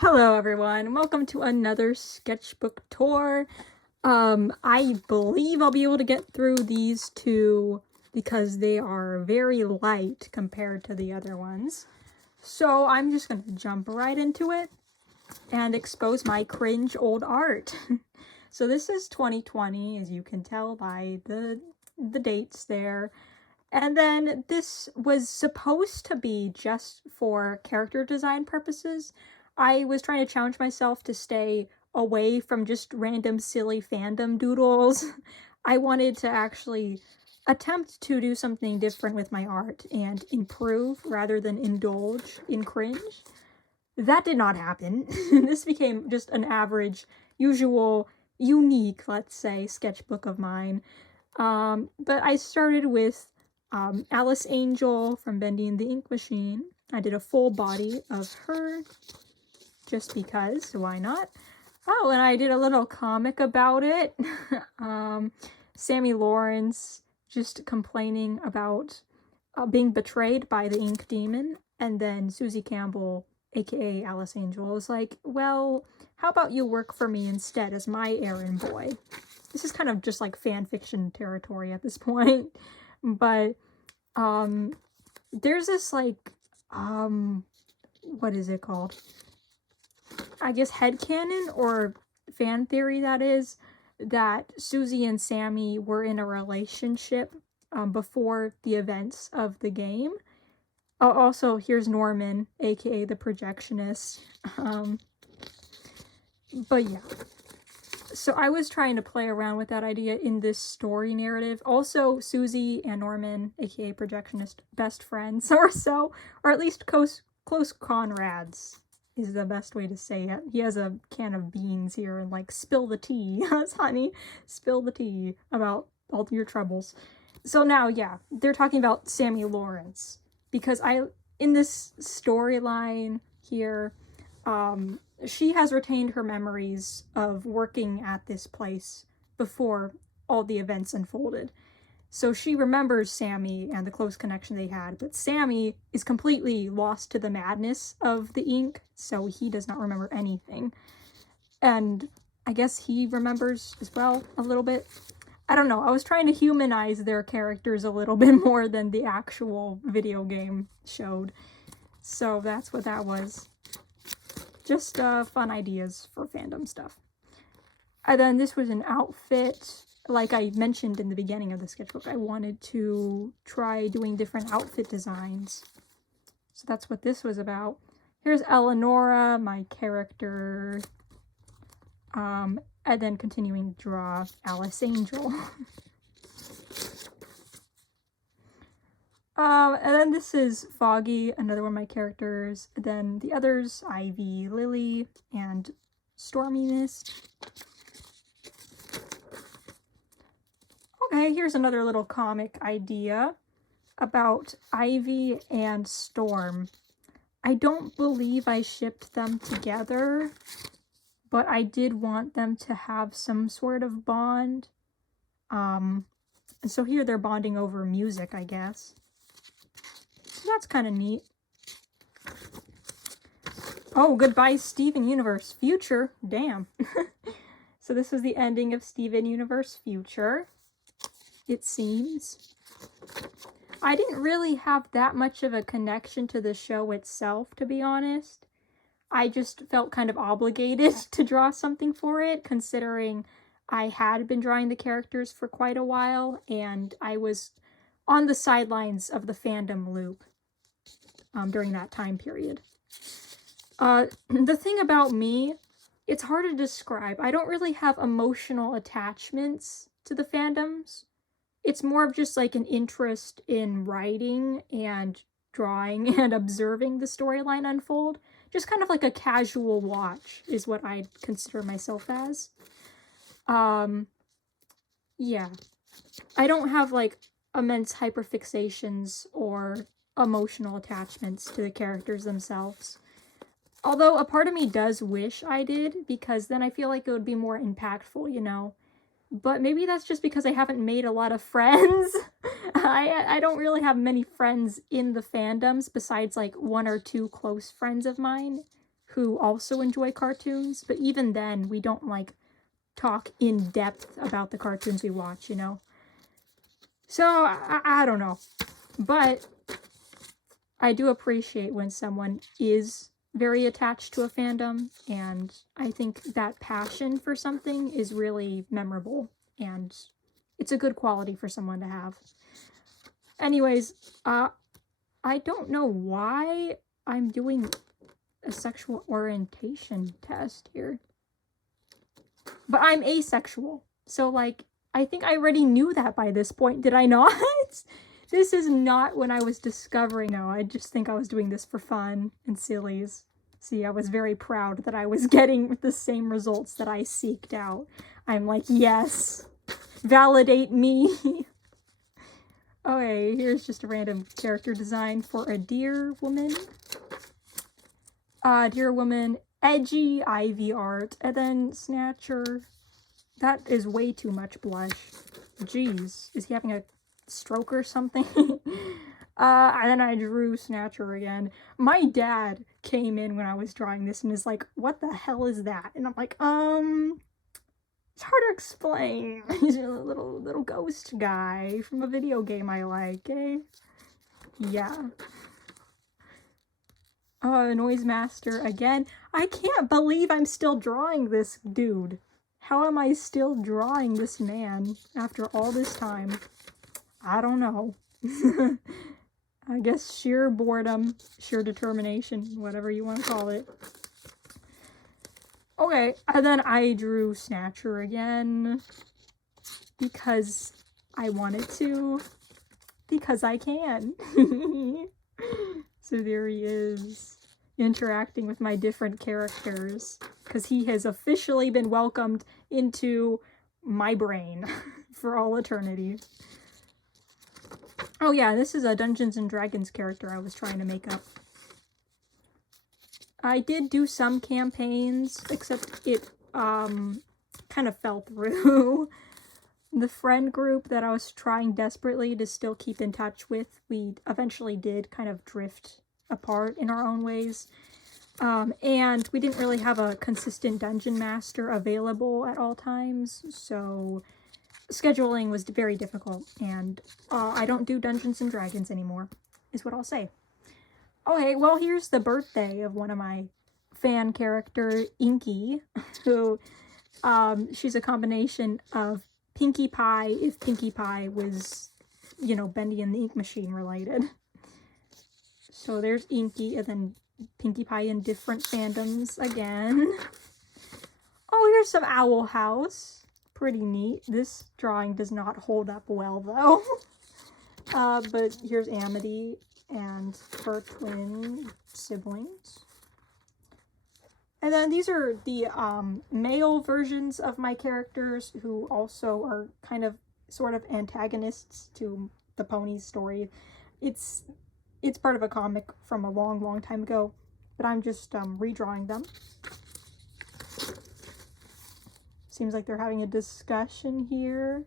Hello everyone, welcome to another sketchbook tour. I believe I'll be able to get through these two because they are very light compared to the other ones. So I'm just gonna jump right into it and expose my cringe old art. So this is 2020, as you can tell by the dates there. And then this was supposed to be just for character design purposes. I was trying to challenge myself to stay away from just random silly fandom doodles. I wanted to actually attempt to do something different with my art and improve rather than indulge in cringe. That did not happen. This became just an average, usual, unique, let's say, sketchbook of mine. But I started with Alice Angel from Bendy the Ink Machine. I did a full body of her, just because, why not? Oh, and I did a little comic about it. Sammy Lawrence just complaining about being betrayed by the ink demon, and then Susie Campbell, aka Alice Angel, was like, well, how about you work for me instead as my errand boy? This is kind of just like fan fiction territory at this point. But there's this like what is it called? I guess headcanon or fan theory that is, that Susie and Sammy were in a relationship before the events of the game. Also, here's Norman, aka the projectionist. But yeah. So I was trying to play around with that idea in this story narrative. Also, Susie and Norman, aka projectionist, best friends or so, or at least close comrades is the best way to say it. He has a can of beans here and like, spill the tea, honey, spill the tea about all your troubles. So now, yeah, they're talking about Sammy Lawrence, because in this storyline here, she has retained her memories of working at this place before all the events unfolded. So she remembers Sammy and the close connection they had, but Sammy is completely lost to the madness of the ink, so he does not remember anything. And I guess he remembers as well a little bit. I don't know, I was trying to humanize their characters a little bit more than the actual video game showed. So that's what that was. Just fun ideas for fandom stuff. And then this was an outfit. Like I mentioned in the beginning of the sketchbook, I wanted to try doing different outfit designs. So that's what this was about. Here's Eleonora, my character. And then continuing to draw Alice Angel. And then this is Foggy, another one of my characters. And then the others, Ivy, Lily, and Stormy Mist. Okay, here's another little comic idea about Ivy and Storm. I don't believe I shipped them together, but I did want them to have some sort of bond. And so here they're bonding over music, I guess. So that's kind of neat. Oh, goodbye, Steven Universe Future. Damn. So this was the ending of Steven Universe Future, it seems. I didn't really have that much of a connection to the show itself, to be honest. I just felt kind of obligated to draw something for it, considering I had been drawing the characters for quite a while, and I was on the sidelines of the fandom loop during that time period. The thing about me, it's hard to describe. I don't really have emotional attachments to the fandoms. It's more of just like an interest in writing and drawing and observing the storyline unfold. Just kind of like a casual watch is what I'd consider myself as. Yeah. I don't have like immense hyperfixations or emotional attachments to the characters themselves. Although a part of me does wish I did, because then I feel like it would be more impactful, you know? But maybe that's just because I haven't made a lot of friends. I don't really have many friends in the fandoms besides like one or two close friends of mine who also enjoy cartoons, but even then we don't like talk in depth about the cartoons we watch, you know? So I don't know, but I do appreciate when someone is very attached to a fandom, and I think that passion for something is really memorable, and it's a good quality for someone to have. Anyways, I don't know why I'm doing a sexual orientation test here. But I'm asexual. So, like, I think I already knew that by this point, did I not? This is not when I was discovering. No, I just think I was doing this for fun and sillies. See, I was very proud that I was getting the same results that I seeked out. I'm like, yes, validate me. Okay, here's just a random character design for a deer woman. Deer woman, edgy Ivy art, and then Snatcher. That is way too much blush. Jeez, is he having a stroke or something? And then I drew Snatcher again. My dad came in when I was drawing this and is like, what the hell is that? And I'm like, it's hard to explain. He's a little ghost guy from a video game I like, eh? Yeah. Noise Master again. I can't believe I'm still drawing this dude. How am I still drawing this man after all this time? I don't know. I guess sheer boredom, sheer determination, whatever you want to call it. Okay, and then I drew Snatcher again because I wanted to, because I can. So there he is, interacting with my different characters, because he has officially been welcomed into my brain for all eternity. Oh yeah, this is a Dungeons & Dragons character I was trying to make up. I did do some campaigns, except it kind of fell through. The friend group that I was trying desperately to still keep in touch with, we eventually did kind of drift apart in our own ways. And we didn't really have a consistent dungeon master available at all times, so scheduling was very difficult, and I don't do Dungeons & Dragons anymore, is what I'll say. Okay, well, here's the birthday of one of my fan character, Inky, who, she's a combination of Pinkie Pie, if Pinkie Pie was, you know, Bendy and the Ink Machine related. So there's Inky, and then Pinkie Pie in different fandoms again. Oh, here's some Owl House. Pretty neat. This drawing does not hold up well, though. But here's Amity and her twin siblings. And then these are the male versions of my characters, who also are kind of sort of antagonists to the pony's story. It's part of a comic from a long time ago, but I'm just redrawing them. Seems like they're having a discussion here,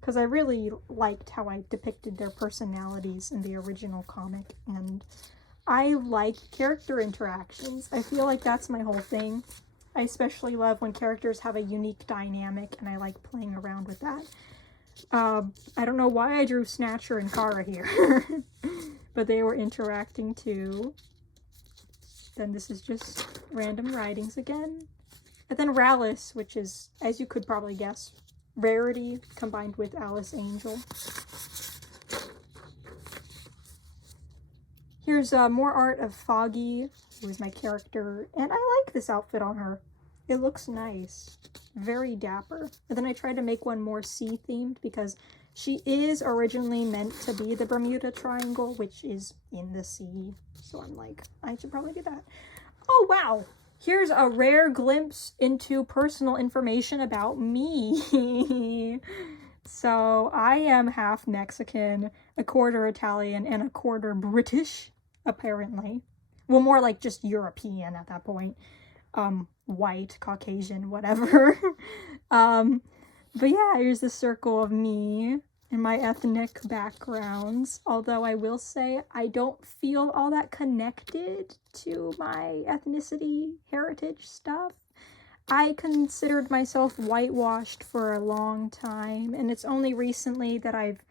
because I really liked how I depicted their personalities in the original comic, and I like character interactions. I feel like that's my whole thing. I especially love when characters have a unique dynamic, and I like playing around with that. I don't know why I drew Snatcher and Kara here, but they were interacting too. Then this is just random writings again. And then Rallis, which is, as you could probably guess, Rarity combined with Alice Angel. Here's more art of Foggy, who is my character, and I like this outfit on her. It looks nice. Very dapper. And then I tried to make one more sea-themed because she is originally meant to be the Bermuda Triangle, which is in the sea. So I'm like, I should probably do that. Oh, wow! Here's a rare glimpse into personal information about me. So I am half Mexican, a quarter Italian, and a quarter British, apparently. Well, more like just European at that point. White, Caucasian, whatever. But yeah, here's the circle of me. and my ethnic backgrounds, although I will say I don't feel all that connected to my ethnicity heritage stuff. I considered myself whitewashed for a long time, and it's only recently that I've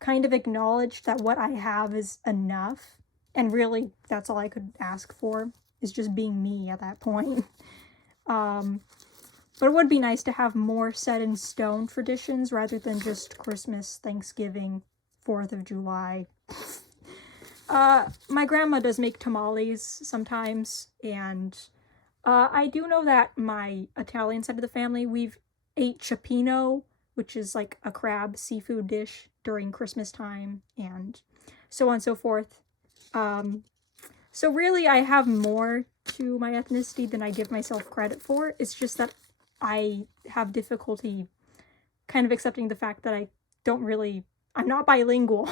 kind of acknowledged that what I have is enough, and really that's all I could ask for, is just being me at that point. But it would be nice to have more set in stone traditions rather than just Christmas, Thanksgiving, 4th of July. My grandma does make tamales sometimes, and I do know that my Italian side of the family, we've ate cioppino, which is like a crab seafood dish during Christmas time, and so on and so forth. So really, I have more to my ethnicity than I give myself credit for. It's just that I have difficulty kind of accepting the fact that I'm not bilingual,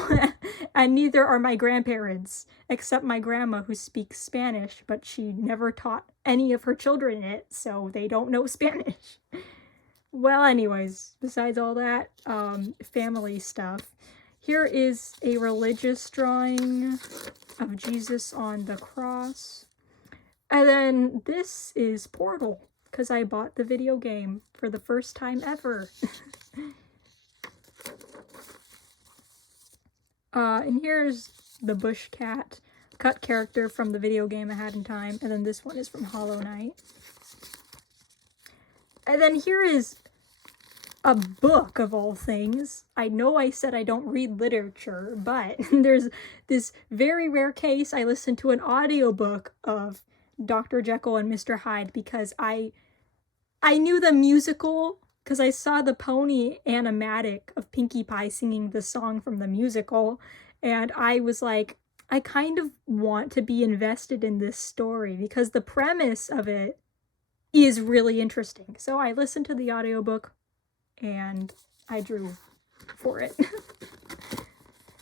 and neither are my grandparents, except my grandma, who speaks Spanish, but she never taught any of her children it, so they don't know Spanish. Well, anyways, besides all that, family stuff, here is a religious drawing of Jesus on the cross. And then this is Portal, because I bought the video game for the first time ever. And here's the bush cat cut character from the video game I had in time, and then this one is from Hollow Knight. And then here is a book, of all things. I know I said I don't read literature, but there's this very rare case I listened to an audiobook of Dr. Jekyll and Mr. Hyde because I knew the musical because I saw the pony animatic of Pinkie Pie singing the song from the musical, and I was like, I kind of want to be invested in this story because the premise of it is really interesting. So I listened to the audiobook and I drew for it.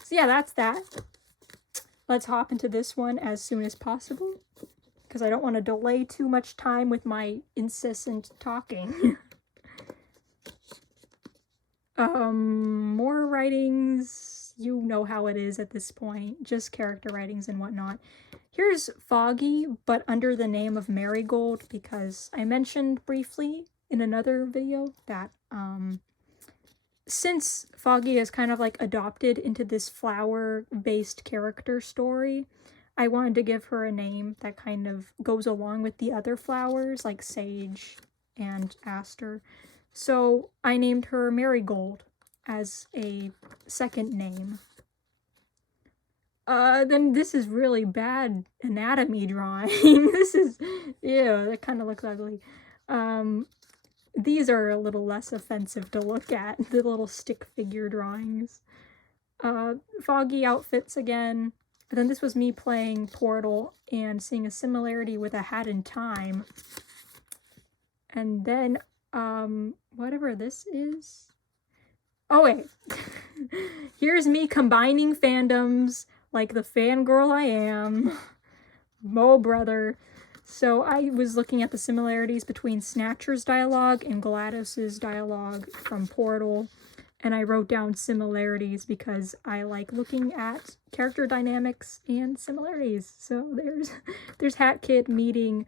So yeah, that's that. Let's hop into this one as soon as possible because I don't want to delay too much time with my incessant talking. More writings, you know how it is at this point, just character writings and whatnot. Here's Foggy, but under the name of Marigold, because I mentioned briefly in another video that since Foggy is kind of like adopted into this flower-based character story, I wanted to give her a name that kind of goes along with the other flowers like sage and aster. So I named her Marigold as a second name. Then this is really bad anatomy drawing. This is, ew, that kind of looks ugly. These are a little less offensive to look at, the little stick figure drawings. Foggy outfits again. And then this was me playing Portal and seeing a similarity with A Hat in Time. And then, whatever this is. Oh, wait. Here's me combining fandoms like the fangirl I am. Oh, brother. So I was looking at the similarities between Snatcher's dialogue and GLaDOS's dialogue from Portal, and I wrote down similarities because I like looking at character dynamics and similarities. So there's Hat Kid meeting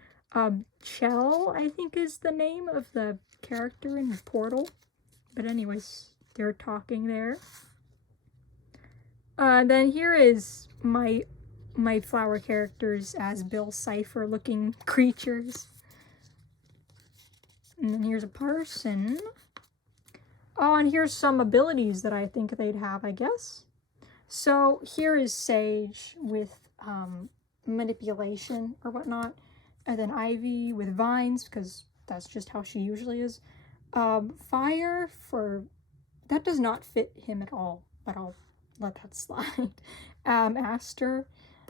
Chell, I think is the name of the character in Portal. But anyways, they're talking there. Then here is my flower characters as Bill Cipher looking creatures. And then here's a person. Oh, and here's some abilities that I think they'd have, I guess. So here is Sage with manipulation or whatnot. And then Ivy with vines, because that's just how she usually is. Fire for... that does not fit him at all, but I'll let that slide. Aster.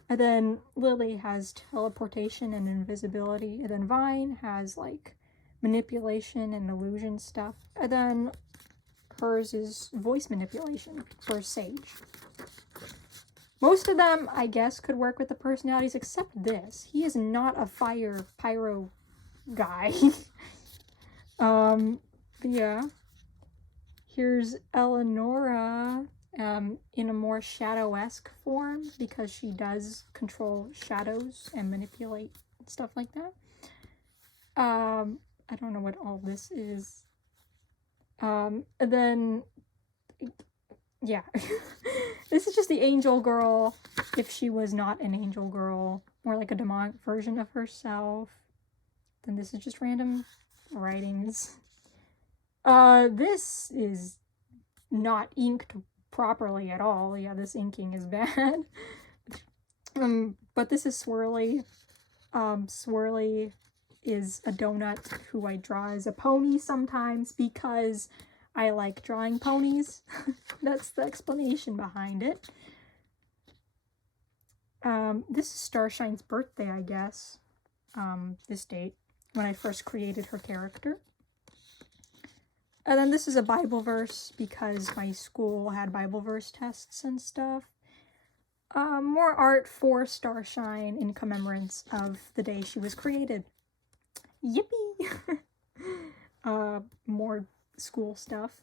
And then Lily has teleportation and invisibility. And then Vine has, like, manipulation and illusion stuff. And then hers is voice manipulation for Sage. Most of them, I guess, could work with the personalities, except this. He is not a fire pyro guy. But yeah. Here's Eleonora in a more shadow-esque form because she does control shadows and manipulate stuff like that. I don't know what all this is. And then, yeah. This is just the angel girl if she was not an angel girl, more like a demonic version of herself. Then this is just random writings. This is not inked properly at all. Yeah, this inking is bad. But this is Swirly. Swirly is a donut who I draw as a pony sometimes because I like drawing ponies. That's the explanation behind it. This is Starshine's birthday, I guess. This date, when I first created her character. And then this is a Bible verse because my school had Bible verse tests and stuff. More art for Starshine in commemorance of the day she was created. Yippee! More school stuff.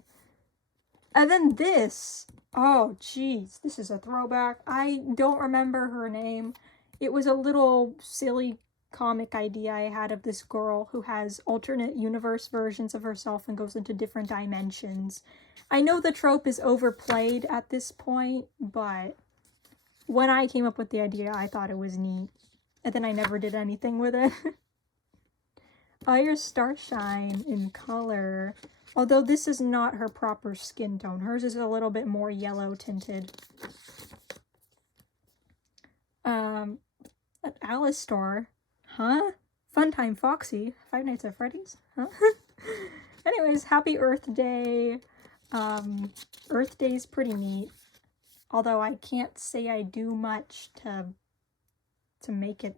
And then this. Oh, geez. This is a throwback. I don't remember her name. It was a little silly comic idea I had of this girl who has alternate universe versions of herself and goes into different dimensions. I know the trope is overplayed at this point, but when I came up with the idea, I thought it was neat. And then I never did anything with it. Here's Starshine in color. Although this is not her proper skin tone. Hers is a little bit more yellow tinted. At Alice store. Huh? Funtime Foxy. Five Nights at Freddy's? Huh? Anyways, happy Earth Day. Earth Day is pretty neat. Although I can't say I do much to make it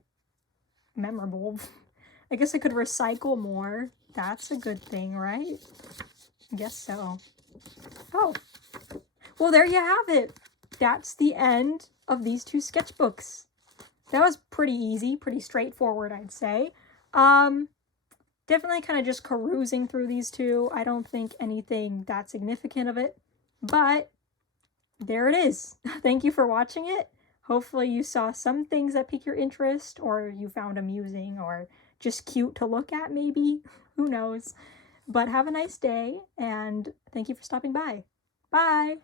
memorable. I guess I could recycle more. That's a good thing, right? I guess so. Oh. Well, there you have it. That's the end of these two sketchbooks. That was pretty easy, pretty straightforward, I'd say. Definitely kind of just perusing through these two. I don't think anything that significant of it, but there it is. Thank you for watching it. Hopefully you saw some things that pique your interest, or you found amusing, or just cute to look at, maybe. Who knows? But have a nice day, and thank you for stopping by. Bye!